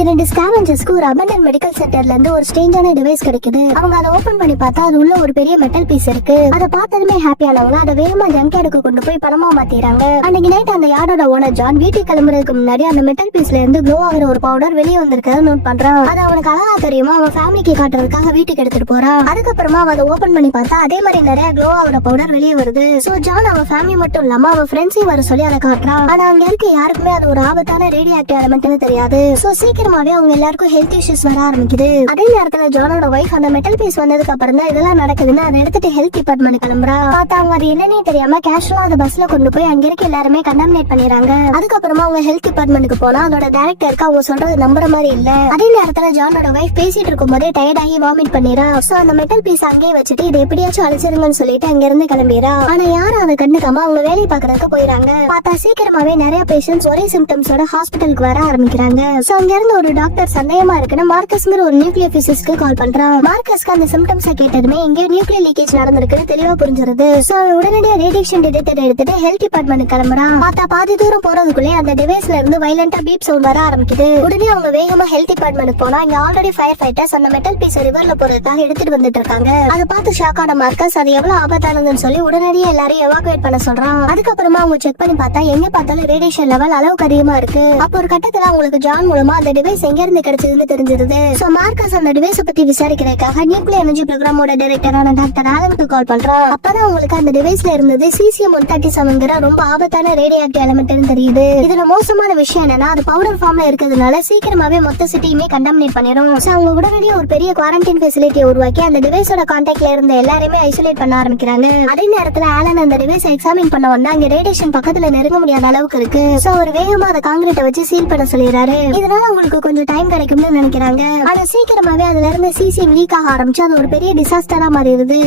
இங்க 2 ஸ்கேவெஞ்சர்ஸ்க்கு ஒரு abundant medical சென்டர்ல இருந்து ஒரு ஸ்ட்ரேஞ்சான டிவைஸ் கிடைக்குது. அவங்க அதை ஓபன் பண்ணி பார்த்தா அது உள்ள ஒரு பெரிய மெட்டல் பீஸ் இருக்கு. அதை பார்த்ததுமே ஹாப்பியானவங்க அதை வேகமா ஜங்க் யார்டுக்கு கொண்டு போய் பணமா மாத்திராங்க. அன்னைக்கு நைட் அந்த யார்டோட ஓனர் ஜான் வீட்டுக்கு கிளம்புறதுக்கு முன்னாடி அந்த மெட்டல் பீஸ்ல இருந்து க்ளோ ஆகிற ஒரு பவுடர் வெளியே வந்திருக்கிறத நோட் பண்றான். அது அவனுக்கு அழகா தெரியுமா, அவன் ஃபேமிலிக்கு காட்டுறதுக்காக வீட்டுக்கு எடுத்துட்டு போறான். அதுக்கப்புறமா அவன் அதை ஓபன் பண்ணி பார்த்தா அதே மாதிரி நிறைய க்ளோ ஆகிற பவுடர் வெளியே வருது. சோ ஜான் அவன் ஃபேமிலி மட்டும் இல்லாம அவன் ஃப்ரெண்ட்ஸையும் வர சொல்லி அதை காட்டுறான். ஆனா அங்க இருக்க யாருக்குமே அது ஒரு ஆபத்தான ரேடியோ ஆக்டிவ் எலிமெண்ட்னு தெரியாது. சோ சீக்கிரமாவே அவங்க எல்லாருக்கும் ஹெல்த் இஷ்யூஸ் வர ஆரம்பிக்குது. அதே நேரத்துல ஜானோட வைஃப் அந்த மெட்டல் பீஸ் வந்ததுக்கு அப்புறம் தான் இதெல்லாம் நடக்குதுன்னு அதை எடுத்துட்டு ஹெல்த் டிபார்ட்மெண்ட் கிளம்புறா. பார்த்தா அவங்க அது என்னன்னே தெரியாம கேஷுவலா அந்த பஸ்ல கொண்டு போய் அங்க இருக்க எல்லாருமே கண்டாமினேட் பண்ணிடுறாங்க. அதுக்கப்புறமா அவங்க ஹெல்த் டிபார்ட்மெண்ட்டுக்கு போனா அதோட டைரக்டருக்கு அவங்க சொல்றது நம்புற மாதிரி இல்ல. அதே நேரத்துல ஜானோட வைஃப் பேசிட்டு இருக்கும் போதே டயர்ட் ஆகி வாமிட் பண்ணிரா. சோ அந்த மெட்டல் பீஸ் அங்கேயே வச்சுட்டு இதை எப்படியாச்சும் அழிச்சிருங்கன்னு சொல்லிட்டு அங்க இருந்து கிளம்பிடுறா. ஆனா யாரும் அதை கண்டுக்காம அவங்க வேலை பாக்குறதுக்கு போயிறாங்க. பார்த்தா சீக்கிரமாவே நிறைய பேஷண்ட்ஸ் ஒரே சிம்டம்ஸோட ஹாஸ்பிட்டலுக்கு வர ஆரம்பிக்கிறாங்க. சோ அங்க இருந்து ஒரு டாக்டர் சந்தேகமா இருக்குன்னு மார்க்கஸ்ங்கிற ஒரு நியூக்ளியர் பிசிசிஸ்ட்க்கு கால் பண்றான். மார்க்கஸ்க்கு அந்த சிம்டம்ஸை கேட்டதுமே இங்க நியூக்ளியர் லீக்கேஜ் நடந்திருக்குன்னு தெளிவா புரிஞ்சிருது. சோ உடனடியா ரேடியேஷன் டிடெக்டர் எடுத்துட்டு ஹெல்த் டிபார்ட்மெண்ட் கிளம்புறான். பார்த்தா பாதி தூரம் போறதுக்குள்ளே அந்த டிவைஸ்ல இருந்து வைலண்டா பீப் சவுண்ட் வர ஆரம்பிக்குது. உடனே அவங்க வேகமா ஹெல்த் டிபார்ட்மெண்ட் போனா இங்க ஆல்ரெடி ஃபயர் ஃபைட்டர்ஸ் அந்த மெட்டல் பீஸ் ரிவர்ல போறதுக்காக எடுத்துட்டு வந்துட்டு இருக்காங்க. அதை பார்த்து ஷாக் ஆன மார்க்கஸ் அது எவ்வளவு ஆபத்தானதுன்னு சொல்லி உடனடியா எல்லாரையும் எவாக்குவேட் பண்ண சொல்றான். அதுக்கப்புறமா அவங்க செக் பண்ணி பார்த்தா எங்க பார்த்தாலும் ரேடியேஷன் லெவல் அளவுக்கு அதிகமா இருக்கு. அப்போ ஒரு கட்டத்துல அவங்களுக்கு ஜான் மூலமா அந்த டிவைஸ் எங்க இருந்து கிடைச்சதுன்னு தெரிஞ்சிருது. சோ மார்க்கஸ் அந்த டிவைஸ் பத்தி விசாரிக்கிறதுக்காக நியூக்ளியர் எனர்ஜி ப்ரோக்ராமோட டைரக்டரான டாக்டர் ஆலனுக்கு கால் பண்றான். அப்பதான் உங்களுக்கு அந்த டிவைஸ்ல இருந்தது cesium-137ங்கிற ரொம்ப ஆபத்தான ரேடியோ ஆக்டிவ் எலிமெண்ட்னு தெரியுது. இதுல மோசமான விஷயம் என்னன்னா அது பவுடர் ஃபார்ம்ல இருக்கிறதுனால சீக்கிரமாவே மொத்த சிட்டியுமே கண்டாமினேட் பண்ணிரும். சோ அவங்க உடனடியே ஒரு பெரிய குவாரண்டைன் ஃபெசிலிட்டியை உருவாக்கி அந்த டிவைஸோட கான்டாக்ட்ல இருந்த எல்லாரையுமே ஐசோலேட் பண்ண ஆரம்பிக்கிறாங்க. அதே நேரத்துல ஆலன் அந்த டிவைஸ் எக்ஸாமின் பண்ண வந்தா அங்க ரேடியேஷன் பக்கத்துல நெருங்க முடியாத அளவுக்கு இருக்கு. சோ ஒரு வேகமா அதை காங்கிரீட்டை வச்சு சீல் பண்ண சொல்லிடுறாரு. இதனால உங்களுக்கு கொஞ்சம் டைம் கிடைக்கும்னு நினைக்கிறாங்க. ஆனா சீக்கிரமாவே அதுல இருந்து சீசியம் லீக் ஆக ஆரம்பிச்சு அது ஒரு பெரிய டிசாஸ்டரா மாறிடுது.